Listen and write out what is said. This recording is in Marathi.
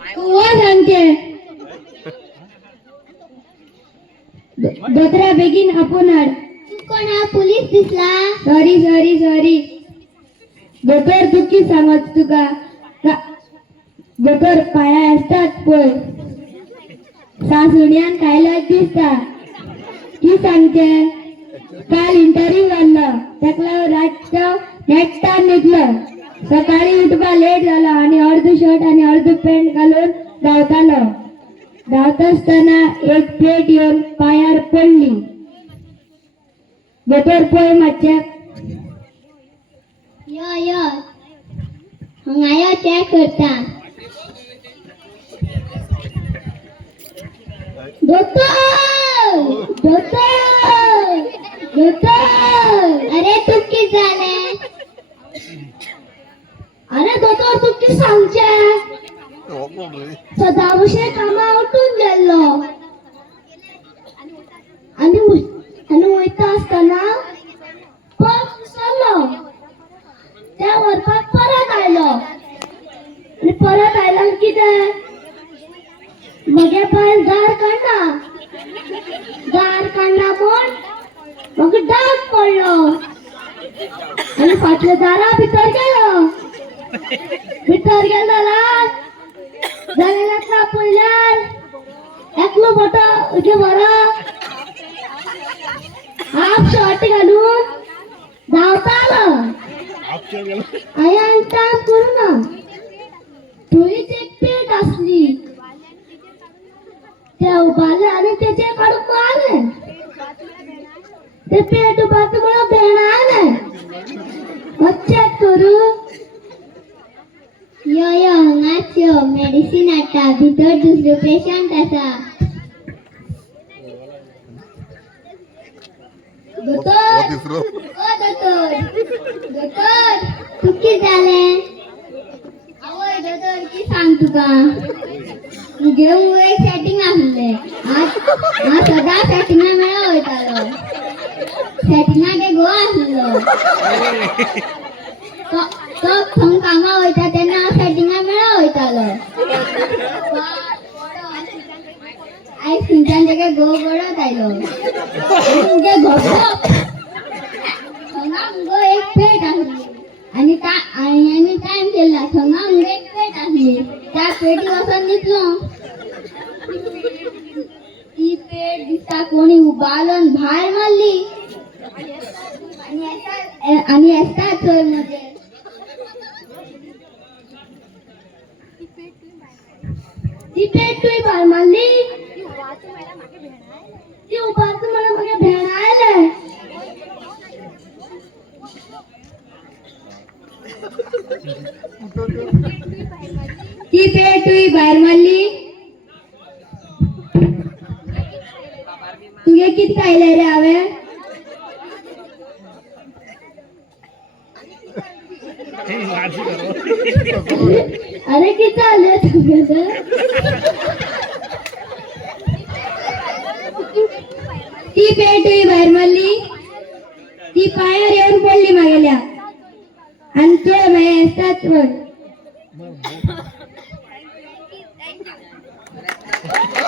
तू सांगते दोतरा बेगीन आपण हाड. कोण हा पोलीस दिसला? Sorry sorry sorry. दोतोर चुकी सांगत तुका. दोतोर पाया असतात पळय सासुण्यान खायला दिसता की सांगते. काल इंटरव्ह्यू जाल्लो तेका रातच्या नेट्टान न्हिदलो. सकाळी उठपा लेट झाला आणि अर्ध शर्ट आणि अर्ध पॅन्ट घालून धांवतालो. धांवता असताना एक प्लेट येऊन पायार पडली. दोतोर पळय मातशें. यो हांगा चेक करता. दोतोर दोतोर दोतोर. अरे तू किती झाले? अरे दोतोर तू किती सांगचे. सदावशे कामा उठून गेल्लो आणि वयता असताना पर्स विसरलो. त्या वरपाक परत आयलो आणि परत आयला कितें मगे पाय दार काढला म्हण म्हाका डाग पडलो आणि फाटल्या दारा भितर गेलो. भितर गेलो जाल्यार पळयल्यार एकलो मोठो उजे बरो हाफ शर्ट घालून धांवतालो. हांवें टाइम करूना. थंयच एक पेट आसली. ते उबारले आणि तेचे काढून मारले. ते पेट उबारता म्हणून भेणायले. चेक करू. यो हांगाच यो मेडिसिन हाडटा. भितर दुसरो पेशंट आसा. दोतोर दोतोर तू किती झाले? आवय दोतोर की सांग तुका. घेऊन एक सेटिंग आसले. हा सदा सेटिंगा मेळा वयतालो. सेटिंगाक एक गो आसलो. तो थंग कामा वयता तेन्ना हांव सेटिंगा मेळा वयतालो. आयज खंयच्यान तेका गो गडत आयलो. तुमगे घोप थंगा मुगो एक पेट आसली आणि टाइम केला. थंगा मुगो एक पेट आसली. त्या पेटी वचून न्हिदलो. ती पेट दिसता कोणी उबारून भायर मारली आणि येता चोर मध्ये. ती पेट तुवें भायर मारली. ती उबारता म्हणून म्हाका भेणायले. ती पेट तुवें भायर मारली. तुगे कित खायले रे हांवें. अरे किती आले तुगे तर. ती पेट तुवें भायर मारली. ती पायार येऊन पडली म्हागेल्या आणि तुवें मागीर येतात पळय